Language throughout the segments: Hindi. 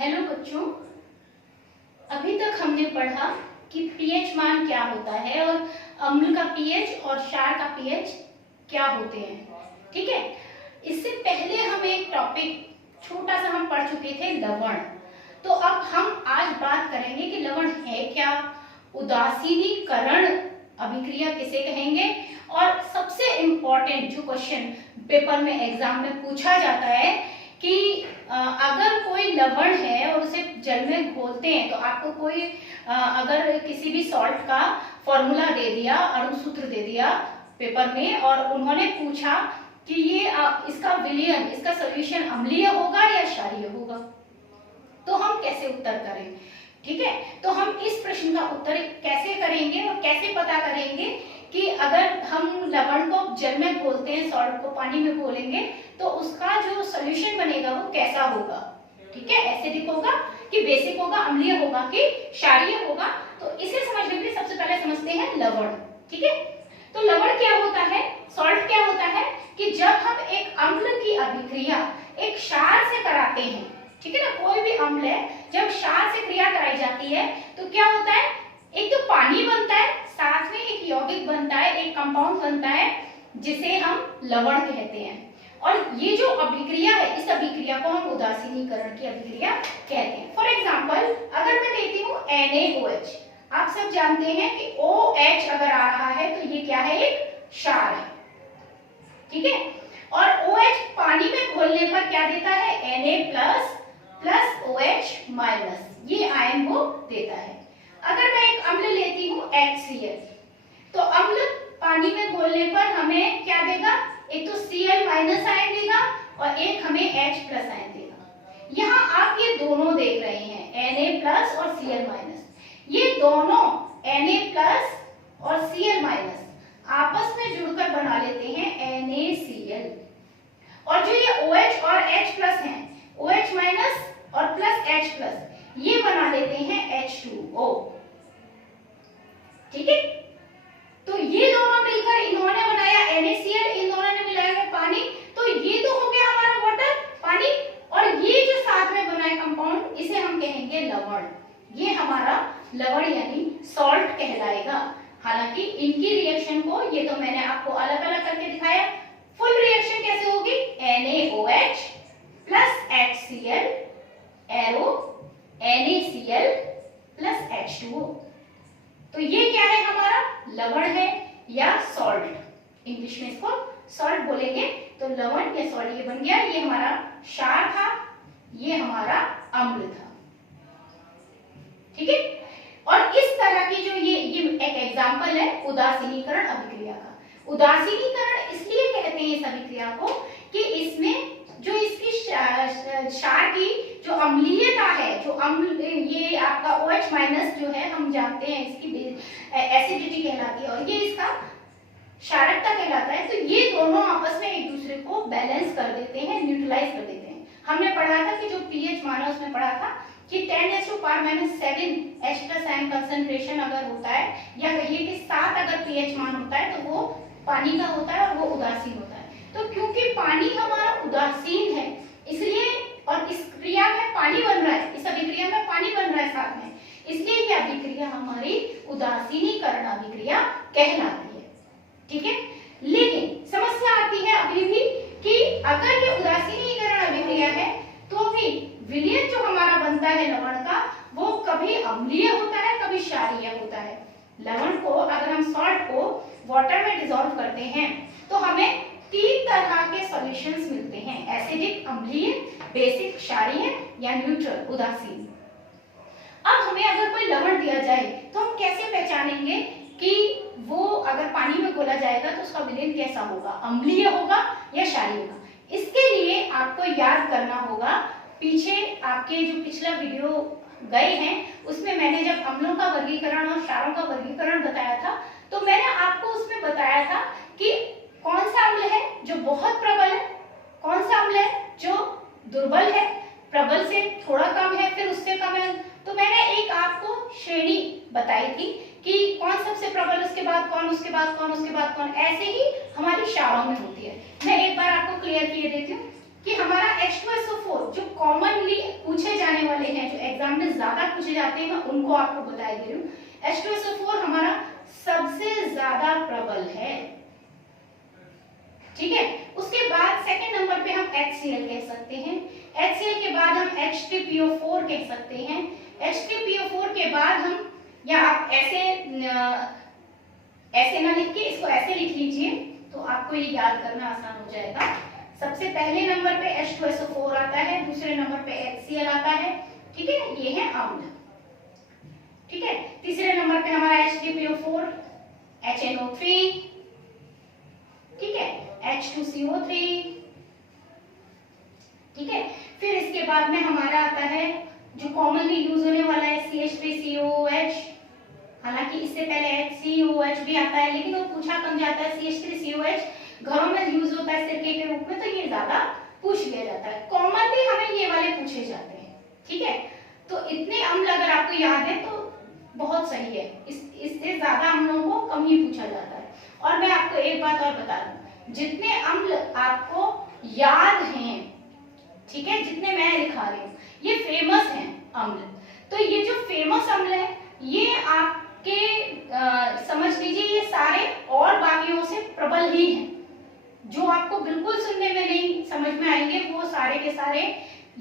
हेलो बच्चों, अभी तक हमने पढ़ा कि पीएच मान क्या होता है और अम्ल का पीएच और क्षार का पीएच क्या होते हैं। ठीक है, इससे पहले हम एक टॉपिक छोटा सा हम पढ़ चुके थे, लवण। तो अब हम आज बात करेंगे कि लवण है क्या, उदासीनीकरण अभिक्रिया किसे कहेंगे, और सबसे इम्पोर्टेंट जो क्वेश्चन पेपर में एग्जाम में पूछा जाता है कि अगर कोई लवण है और उसे जल में घोलते हैं तो आपको कोई अगर किसी भी सॉल्ट का फॉर्मूला दे दिया, अणुसूत्र दे दिया पेपर में, और उन्होंने पूछा कि ये इसका विलयन, इसका सॉल्यूशन अम्लीय होगा या क्षारीय होगा, तो हम कैसे उत्तर करें। ठीक है, तो हम इस प्रश्न का उत्तर कैसे करेंगे और कैसे पता करेंगे कि अगर हम लवण को जल में घोलते हैं, सॉल्ट को पानी में घोलेंगे, तो उसका जो सॉल्यूशन बनेगा वो कैसा होगा। ठीक है, एसिडिक होगा कि बेसिक होगा, अम्लीय होगा कि क्षारीय होगा। तो इसे समझने के लिए सबसे पहले समझते हैं लवण। ठीक है, तो लवण क्या होता है, सॉल्ट क्या होता है कि जब हम एक अम्ल की अभिक्रिया एक क्षार से कराते हैं, ठीक है ना, कोई भी अम्ल है जब क्षार से क्रिया कराई जाती है तो क्या होता है, एक तो पानी बनता है, साथ में एक यौगिक बनता है, एक कंपाउंड बनता है जिसे हम लवण कहते हैं। और ये जो अभिक्रिया है, इस अभिक्रिया को हम उदासीनीकरण की अभिक्रिया कहते हैं। फॉर एग्जाम्पल, अगर मैं लेती हूँ NaOH, आप सब जानते हैं कि OH अगर आ रहा है तो ये क्या है, एक क्षार है। ठीक है, और OH पानी में घोलने पर क्या देता है, Na प्लस OH माइनस, ये आयन वो देता है। अगर मैं एक अम्ल लेती हूँ HCl, तो अम्ल पानी में घोलने पर हमें क्या देगा, एक तो Cl माइनस आयन देगा और एक हमें H प्लस आयन देगा। यहाँ आप ये दोनों देख रहे हैं, Na प्लस और Cl माइनस, ये दोनों Na प्लस और Cl माइनस आपस में जुड़कर बना लेते हैं NaCl। और जो ये OH और H प्लस हैं, OH माइनस और प्लस H प्लस, ये बना लेते हैं H2O। ठीक है, तो ये दोनों मिलकर इन्होंने बनाया NaCl, इन दोनों ने मिलाया पानी, तो ये तो हो गया हमारा वाटर, पानी, और ये जो साथ में बना है कंपाउंड, इसे हम कहेंगे लवण। ये हमारा लवण यानी सॉल्ट कहलाएगा। हालांकि इनकी रिएक्शन को, ये तो मैंने आपको अलग अलग करके दिखाया, फुल रिएक्शन कैसे होगी, NaOH plus HCl arrow NaCl plus H2O। तो ये क्या है, हमारा लवण है या सॉल्ट, इंग्लिश में इसको सॉल्ट बोलेंगे। तो लवण या सॉल्ट ये बन गया, ये हमारा क्षार था, ये हमारा अम्ल था। ठीक है, और इस तरह की जो ये एक एग्जांपल है उदासीनीकरण अभिक्रिया का। उदासीनीकरण इसलिए कहते हैं इस अभिक्रिया को कि इसमें जो इसकी क्षार की जो अम्लीयता है, जो अम्ल, ये आपका OH माइनस जो है, हम जानते हैं इसकी एसिडिटी कहलाती है और ये इसका क्षारकता कहलाता है। तो ये दोनों आपस में एक दूसरे को बैलेंस कर देते हैं, न्यूट्रलाइज कर देते हैं। हमने पढ़ा था कि जो पीएच मान है उसमें पढ़ा था कि 10⁻⁻⁷ H प्लस आयन कंसंट्रेशन अगर होता है, या कहिए कि 7 अगर पीएच मान होता है, तो वो पानी का होता है और वो उदासीन होता है। तो क्योंकि पानी हमारा उदासीन है, इसलिए, और इस क्रिया में पानी बन रहा है, इस अभिक्रिया में पानी बन रहा है साथ में, इसलिए ये अभिक्रिया हमारी उदासीनीकरण अभिक्रिया कहलाती है। ठीक है, लेकिन समस्या आती है अभी भी कि अगर ये उदासीनीकरण अभिक्रिया है तो भी विलयन जो हमारा बनता है लवण का, वो कभी अम्लीय होता है, कभी क्षारीय होता है। लवण को अगर हम सॉल्ट को वाटर में डिसॉल्व करते हैं तो हमें 3 तरह के सॉल्यूशंस मिलते हैं, एसिडिक, अम्लीय, बेसिक, क्षारीय या न्यूट्रल, उदासीन। अब हमें अगर कोई लवण दिया जाए तो हम कैसे पहचानेंगे कि वो अगर पानी में घोला जाएगा तो उसका विलयन कैसा होगा, अम्लीय होगा या क्षारीय होगा। इसके लिए आपको याद करना होगा, पीछे आपके जो पिछला वीडियो गए हैं उसमें मैंने जब अम्लों का वर्गीकरण और क्षारों का वर्गीकरण बताया था, तो मैंने आपको उसमें बताया था कि कौन सा अम्ल है जो बहुत प्रबल है, कौन सा अम्ल है जो दुर्बल है, प्रबल से थोड़ा कम है, फिर उससे कम है। तो मैंने एक आपको श्रेणी बताई थी कि कौन सबसे प्रबल, उसके बाद कौन, उसके बाद कौन, उसके बाद कौन, ऐसे ही हमारी क्षारों में होती है। मैं एक बार आपको क्लियर किए देती हूँ कि हमारा H2SO4 जो कॉमनली पूछा पूछे जाने वाले हैं, जो एग्जाम में ज्यादा पूछे जाते हैं, मैं उनको आपको बता दे रही हूँ। H2SO4 हमारा सबसे ज्यादा प्रबल है, ठीक है। उसके बाद सेकंड नंबर पे हम HCl कह सकते हैं। HCl के बाद हम H3PO4 कह सकते हैं। H3PO4 के बाद हम, या आप ऐसे ना लिख के इसको ऐसे लिख लीजिए तो आपको ये याद करना आसान हो जाएगा। सबसे पहले नंबर पे H2SO4 आता है, दूसरे नंबर पे HCl आता है, ठीक है, ये है अम्ल, ठीक है। तीसरे नंबर पे हमारा H3PO4, HNO3, ठीक है, H2CO3, ठीक है। फिर इसके बाद में हमारा आता है जो कॉमनली यूज होने वाला है CH3COOH, हालांकि इससे पहले HCOOH भी आता है, लेकिन वो पूछा कम जाता है। CH3COH घरों में यूज होता है सिरके के रूप में, तो ये ज्यादा पूछ लिया जाता है। कॉमनली हमें ये वाले पूछे जाते हैं, ठीक है। तो इतने अम्ल अगर आपको याद है तो बहुत सही है, इससे ज्यादा अम्लों को कम ही पूछा जाता है। और मैं आपको एक बात और बता दूं, जितने अम्ल आपको याद हैं, ठीक है, जितने मैं लिखा रही हूँ, ये फेमस हैं अम्ल। तो ये जो फेमस अम्ल है, ये आपके समझ लीजिए ये सारे और बाकियों से प्रबल ही हैं। जो आपको बिल्कुल सुनने में नहीं समझ में आएंगे, वो सारे के सारे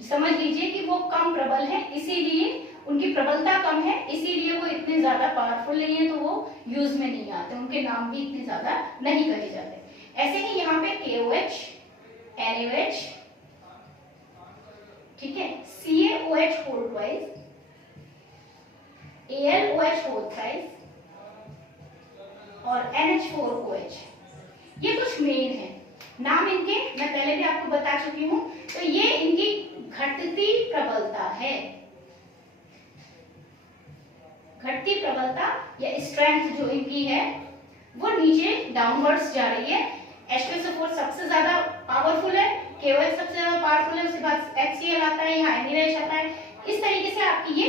समझ लीजिए कि वो कम प्रबल है, इसीलिए उनकी प्रबलता कम है, इसीलिए वो इतने ज्यादा पावरफुल नहीं है, तो वो यूज में नहीं आते, उनके नाम भी इतने ज्यादा नहीं करे जाते। ऐसे ही यहाँ पे KOH, NaOH, ठीक है, CaOH whole twice, AlOH whole thrice और NH4OH, ये कुछ मेन है नाम इनके, मैं पहले भी आपको बता चुकी हूं। तो ये इनकी घटती प्रबलता है, घटती प्रबलता या स्ट्रेंथ जो इनकी है वो नीचे डाउनवर्ड्स जा रही है। H2SO4 सबसे ज्यादा पावरफुल है, KOH सबसे ज्यादा पावरफुल है, उसके बाद HCl आता है, यहाँ NaOH आता है। इस तरीके से आपकी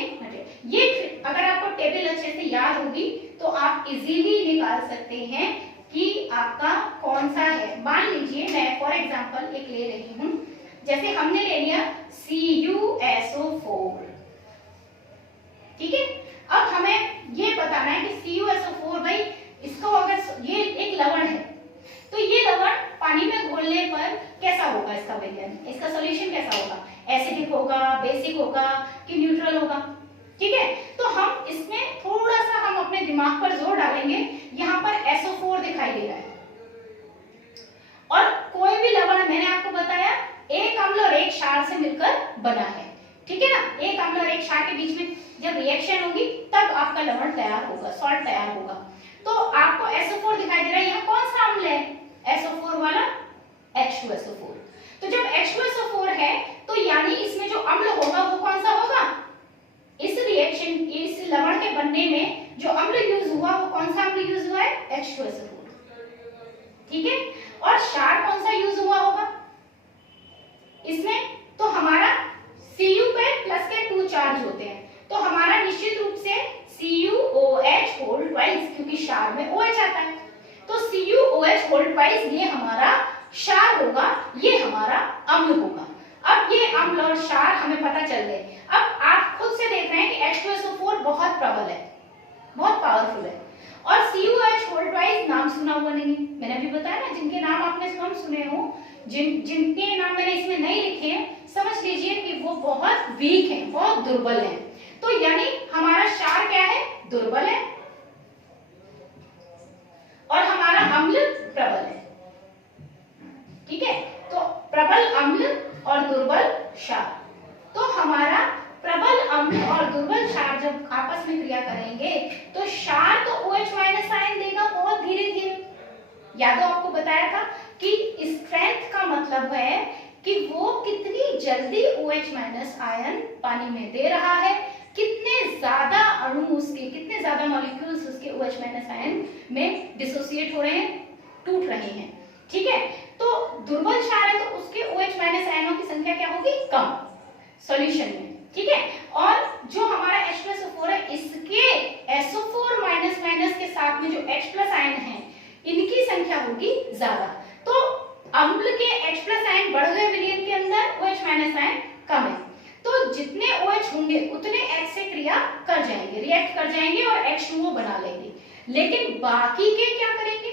ये अगर आपको टेबल अच्छे से याद होगी तो आप इजीली निकाल सकते हैं कि आपका कौन सा है। मान लीजिए मैं फॉर एग्जांपल एक ले रही हूं, जैसे हमने ले लिया CuSO4, ठीक है। अब हमें ये बताना है कि CuSO4 भाई, इसको अगर ये एक लवण है तो ये लवण पानी में घोलने पर कैसा होगा, इसका विज्ञान, इसका सॉल्यूशन कैसा होगा, एसिडिक होगा, बेसिक होगा कि न्यूट्रल होगा, ठीक है। तो हम इसमें थोड़ा सा हम अपने दिमाग पर जोर डालेंगे। यहाँ पर SO4 दिखाई दे रहा है, और कोई भी लवण मैंने आपको बताया एक अम्ल और एक क्षार से मिलकर बना है, ठीक है ना। एक अम्ल और एक क्षार के बीच में जब रिएक्शन होगी तब आपका लवण तैयार होगा, सॉल्ट तैयार होगा। तो आपको SO4 दिखाई दे रहा है, यहाँ कौन सा अम्ल है, SO4 वाला, H2SO4। तो जब H2SO4 है तो यानी इसमें जो अम्ल होगा वो कौन सा होगा, इस रिएक्शन, इस लवण के बनने में जो अम्ल यूज हुआ वो कौन सा अम्ल यूज हुआ है, H2SO4, ठीक है। और क्षार कौन सा यूज हुआ होगा इसमें, तो हमारा Cu पे प्लस के 2 चार्ज होते हैं, तो हमारा निश्चित रूप से CuOH whole twice, क्योंकि क्षार में OH आता है, तो CuOH whole twice ये हमारा क्षार होगा, ये हमारा अम्ल होगा। अब ये अम्ल और क्षार हमें पता चल गए। अब आप खुद से देख रहे हैं कि H2SO4 बहुत प्रबल है, बहुत पावरफुल है, और CuOH whole twice नाम सुना हुआ नहीं, मैंने अभी बताया ना, जिनके नाम आपने कम सुने हो, जिनके नाम मैंने इसमें नहीं लिखे हैं, समझ लीजिए कि वो बहुत वीक हैं, बहुत दुर्बल हैं। तो यानी हमारा क्षार क्या है, दुर्बल है, और हमारा अम्ल प्रबल है, ठीक है। तो प्रबल अम्ल और दुर्बल क्षार, तो हमारा प्रबल अम्ल और दुर्बल क्षार जब आपस में क्रिया करेंगे तो क्षार तो OH माइनस आयन देगा बहुत धीरे धीरे। याद हो आपको बताया था कि स्ट्रेंथ का मतलब है कि वो कितनी जल्दी OH माइनस आयन पानी में दे रहा है, कितने ज्यादा अणु उसके, कितने ज्यादा मॉलिक्यूल्स उसके OH माइनस आयन में डिसोसिएट हो रहे हैं, टूट रहे हैं, ठीक है। तो दुर्बल क्षार है तो उसके OH माइनस आयनों की संख्या क्या होगी, कम सॉल्यूशन में, ठीक है। और जो हमारा H2SO4 है, इसके SO4 माइनस माइनस के साथ में जो H प्लस आयन है, इनकी संख्या होगी ज्यादा। तो अम्ल के H प्लस आयन बढ़ गए विलयन के अंदर, OH माइनस आयन कम है। तो जितने होंगे उतने H से क्रिया कर जाएंगे, रिएक्ट कर जाएंगे और H2O बना लेंगे। लेकिन बाकी के क्या करेंगे?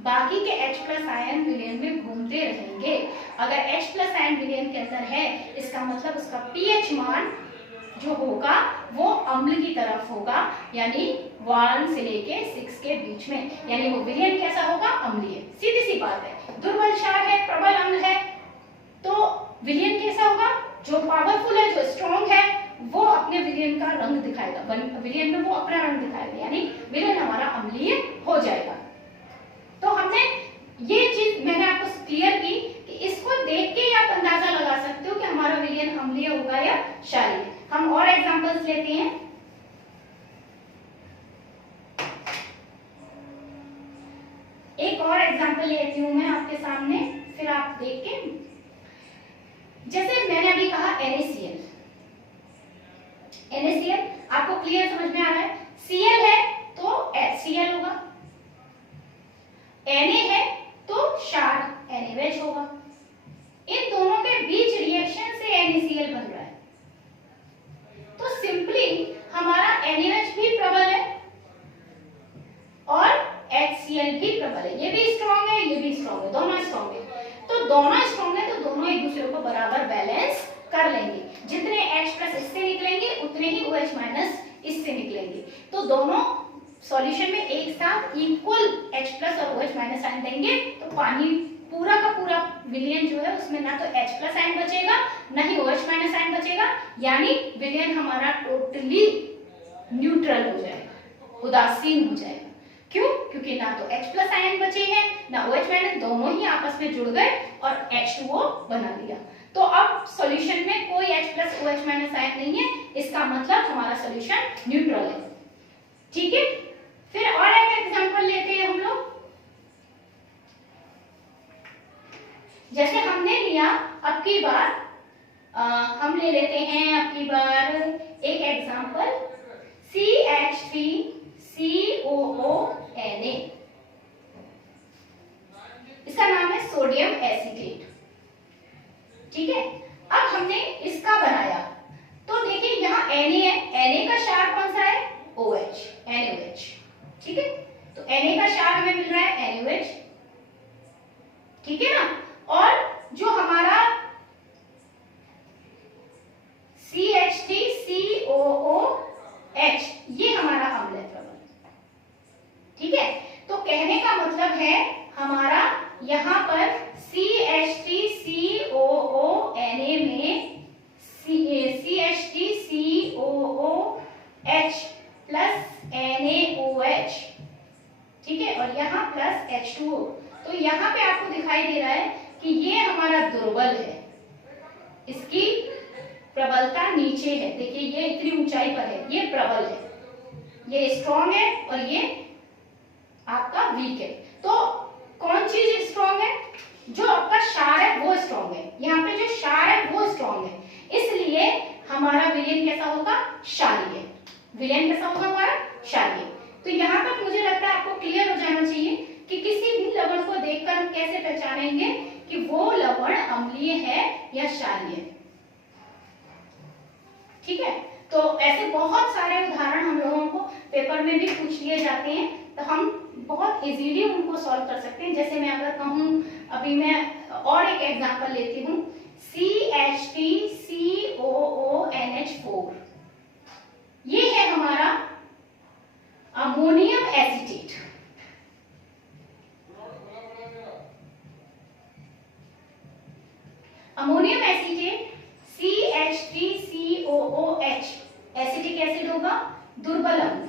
बाकी के H+ आयन विलयन में घूमते रहेंगे। अगर H+ आयन विलयन के अंदर है, इसका मतलब उसका pH मान जो होगा वो अम्ल की तरफ होगा, यानी 1 से लेके 6 के बीच में, यानी वो विलयन कैसा होगा? अम्लीय। सीधी सी बात है। दुर्बल क्षार है, प्रबल अम्ल है, तो विलयन कैसा होगा? जो पावरफुल है, जो स्ट्रॉन्ग है, वो अपने विलयन का रंग दिखाएगा, विलयन में वो अपना रंग दिखाएगा, यानी विलयन हमारा अम्लीय हो जाएगा। तो हमने ये चीज मैंने आपको क्लियर की कि इसको देख के आप अंदाजा लगा सकते हो कि हमारा विलयन अम्लीय होगा या क्षारीय। हम और एग्जांपल्स लेते हैं। एक और एग्जांपल लेती हूं मैं आपके सामने, फिर आप देख के, जैसे मैंने अभी कहा NaCl, NaCl आपको क्लियर समझ में आ रहा है? Cl है तो HCl होगा, Na है तो क्षार NaOH होगा। इन दोनों के बीच रिएक्शन से NaCl बन रहा है, तो सिंपली हमारा NaOH भी प्रबल है और HCl भी प्रबल है। ये भी स्ट्रॉन्ग है, ये भी स्ट्रॉन्ग है, दोनों स्ट्रॉन्ग है। तो दोनों स्ट्रॉन्ग है तो दोनों एक दूसरे को बराबर बैलेंस कर लेंगे। जितने H+ इससे निकलेंगे उतने ही OH- इससे निकलेंगे। तो दोनों सॉल्यूशन में एक साथ इक्वल H+ और OH- आयन देंगे, तो पानी पूरा का पूरा विलयन जो है उसमें ना तो H+ आयन बचेगा ना ही OH- आयन बचेगा, यानी विलयन हमारा टोटली न्यूट्रल हो जाएगा, उदासीन हो जाएगा। क्यों? क्योंकि ना तो H+ आयन बचे हैं ना OH आयन, दोनों ही आपस में जुड़ गए और H2O बना दिया। तो अब सॉल्यूशन में कोई H+ OH- आयन नहीं है, इसका मतलब हमारा सॉल्यूशन न्यूट्रल है। ठीक है, फिर और एक एग्जांपल लेते हैं हम लोग। जैसे हमने लिया अब की बार हम ले लेते हैं अब की बार एक एग्जांपल CH3COONA, इसका नाम है सोडियम एसीटेट। ठीक है, अब हमने इसका बनाया तो देखिए यहाँ Na है, Na का क्षार कौन सा है? OH, NaOH। ठीक है, तो Na का क्षार हमें मिल रहा है NaOH, ठीक है ना। और जो हमारा CH3COOH ये हमारा अम्ल है प्रबल। ठीक है, तो कहने का मतलब है हमारा यहाँ पर CH3COONA में CH3COOH प्लस NaOH, ठीक है, और यहाँ प्लस H2O। तो यहाँ पे आपको दिखाई दे रहा है कि ये हमारा दुर्बल है, इसकी प्रबलता नीचे है। देखिए ये इतनी ऊंचाई पर है, ये प्रबल है, ये स्ट्रॉन्ग है और ये आपका वीक है। तो कौन चीज स्ट्रॉन्ग है? जो आपका क्षार है वो स्ट्रॉन्ग है, यहाँ पे जो क्षार है वो स्ट्रॉन्ग है, इसलिए हमारा विलयन कैसा होगा? क्षारीय। विलयन कैसा होगा हमारा? क्षारीय। तो यहाँ तक मुझे लगता है आपको क्लियर हो जाना चाहिए कि किसी भी लवण को देखकर हम कैसे पहचानेंगे कि वो लवण अम्लीय है या क्षारीय है। ठीक है, तो ऐसे बहुत सारे उदाहरण हम लोगों को पेपर में भी पूछ लिए जाते हैं, तो हम बहुत इजीली उनको सॉल्व कर सकते हैं। जैसे मैं अगर कहूं, अभी मैं और एक एग्जांपल लेती हूं, CH3COONH4, ये है हमारा ammonium acetate. Ammonium acetate CH3COOH acetic acid होगा, दुर्बल अम्ल,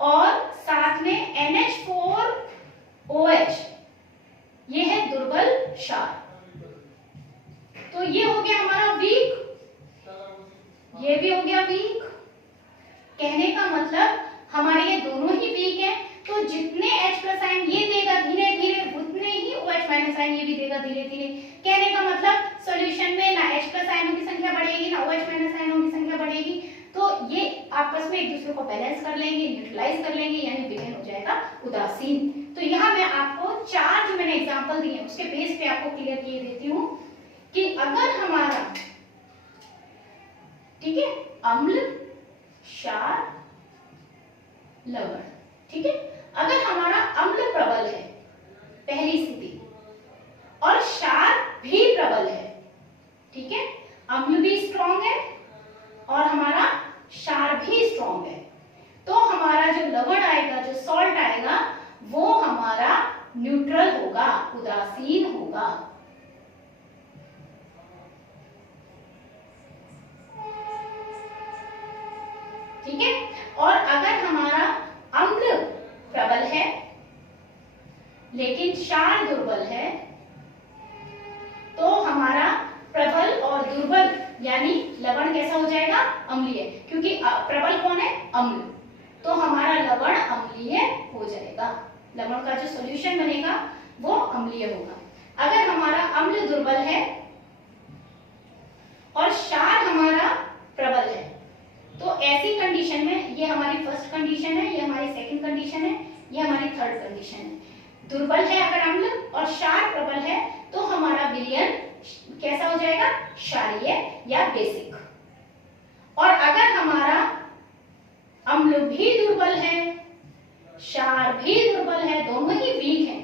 और साथ में NH4OH ये है दुर्बल क्षार। तो ये हो गया हमारा वीक, ये भी हो गया वीक। कहने का मतलब हमारे ये दोनों ही वीक है, तो जितने H+ आयन ये देगा धीरे धीरे उतने ही OH- आयन ये भी देगा धीरे धीरे। कहने का मतलब सॉल्यूशन में ना H+ आयनों की संख्या बढ़ेगी ना OH- आयनों की संख्या बढ़ेगी, तो ये आपस में एक दूसरे को बैलेंस कर लेंगे, न्यूट्रलाइज कर लेंगे, यानी विलयन हो जाएगा उदासीन। तो यहाँ मैं आपको 4 जो मैंने एग्जांपल दिए उसके बेस पे आपको क्लियर किए देती हूँ कि अगर हमारा, ठीक है, अम्ल, क्षार, लवण, ठीक है, अगर हमारा अम्ल प्रबल है पहली स्थिति और क्षार भी प्रबल है, ठीक है, अम्ल भी स्ट्रॉन्ग है और हमारा क्षार भी स्ट्रॉन्ग है, तो हमारा जो लवण आएगा, जो सॉल्ट आएगा, वो हमारा न्यूट्रल होगा, उदासीन होगा। ठीक है, और अगर हमारा अम्ल प्रबल है लेकिन क्षार दुर्बल है, तो हमारा प्रबल और दुर्बल यानी लवण कैसा हो जाएगा, अम्लीय, क्योंकि प्रबल कौन है, अम्ल, तो हमारा लवण अम्लीय हो जाएगा। लवण का जो सॉल्यूशन बनेगा वो अम्लीय होगा। अगर हमारा अम्ल दुर्बल है और क्षार हमारा प्रबल है, तो ऐसी कंडीशन में, ये हमारी फर्स्ट कंडीशन है, ये हमारी सेकंड कंडीशन है, ये हमारी थर्ड कंडीशन है। दुर्बल है अगर अम्ल और क्षार प्रबल है, तो हमारा विलयन कैसा हो जाएगा, क्षारीय या बेसिक। और अगर हमारा अम्ल भी दुर्बल है, क्षार भी दुर्बल है, दोनों ही वीक हैं,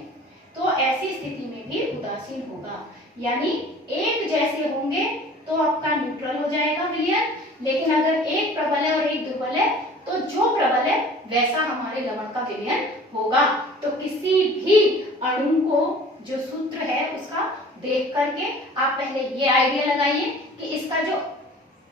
तो ऐसी स्थिति में भी उदासीन होगा, यानी एक जैसे होंगे तो आपका न्यूट्रल हो जाएगा विलयन, लेकिन अगर एक प्रबल है और एक दुर्बल है, तो जो प्रबल है वैसा हमारे लवण का विलयन होगा। तो किसी भी अणु को जो सूत्र है उसका देख करके आप पहले ये आइडिया लगाइए कि इसका जो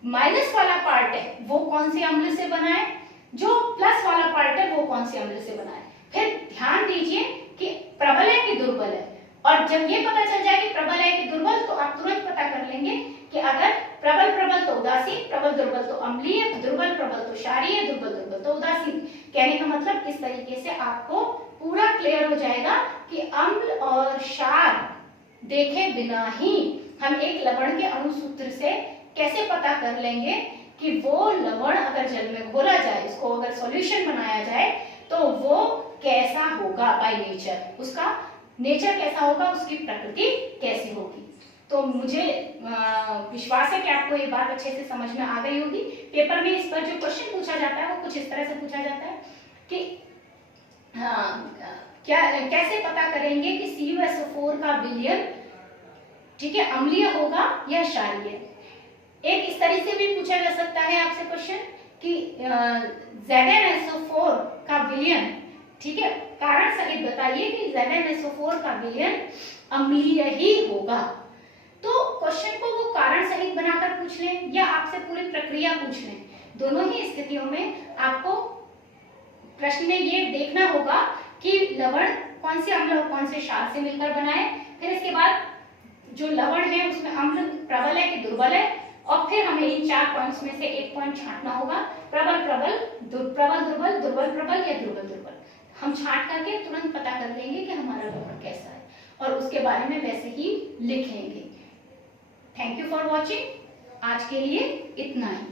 माइनस वाला पार्ट है वो कौन से अम्ल से बना है, जो प्लस वाला पार्ट है वो कौन से अम्ल से बना है। फिर ध्यान दीजिए कि प्रबल है कि दुर्बल है, और जब ये पता चल जाए कि प्रबल है कि दुर्बल, तो आप तुरंत पता कर लेंगे कि अगर प्रबल प्रबल तो उदासीन, प्रबल दुर्बल तो अम्लीय, दुर्बल प्रबल तो क्षारीय, दुर्बल दुर्बल तो उदासीन। कहने का मतलब इस तरीके से आपको पूरा क्लियर हो जाएगा कि अम्ल और क्षार देखे बिना ही हम एक लवण के अणु सूत्र से कैसे पता कर लेंगे कि वो लवण अगर जल में घोला जाए, इसको अगर सॉल्यूशन बनाया जाए, तो वो कैसा होगा बाय नेचर, उसका नेचर कैसा होगा, उसकी प्रकृति कैसी होगी। तो मुझे विश्वास है कि आपको ये बात अच्छे से समझ में आ गई होगी। पेपर में इस पर जो क्वेश्चन पूछा जाता है वो कुछ इस तरह से पूछा जाता है कि क्या कैसे पता करेंगे कि CuSO4 का विलयन, ठीक है, अम्लीय होगा या क्षारीय। एक इस तरह से भी पूछा जा सकता है आपसे क्वेश्चन कि ZnSO4 का विलयन, ठीक है, कारण सहित बताइए कि ZnSO4 का विलयन अम्लीय ही होगा। तो क्वेश्चन को वो कारण सहित बनाकर पूछ लें या आपसे पूरी प्रक्रिया पूछ लें, दोनों ही स्थितियों में आपको प्रश्न में ये देखना होगा कि लवण कौन से अम्ल और कौन से क्षार से मिलकर बना है। फिर इसके बाद जो लवण है उसमें अम्ल प्रबल है कि दुर्बल है, और फिर हमें इन 4 पॉइंट्स में से एक पॉइंट छांटना होगा, प्रबल प्रबल, प्रबल दुर्बल, दुर्बल प्रबल या दुर्बल दुर्बल। हम छांट करके तुरंत पता कर लेंगे कि हमारा लवण कैसा है और उसके बारे में वैसे ही लिख लेंगे। Thank you for watching. आज के लिए इतना ही।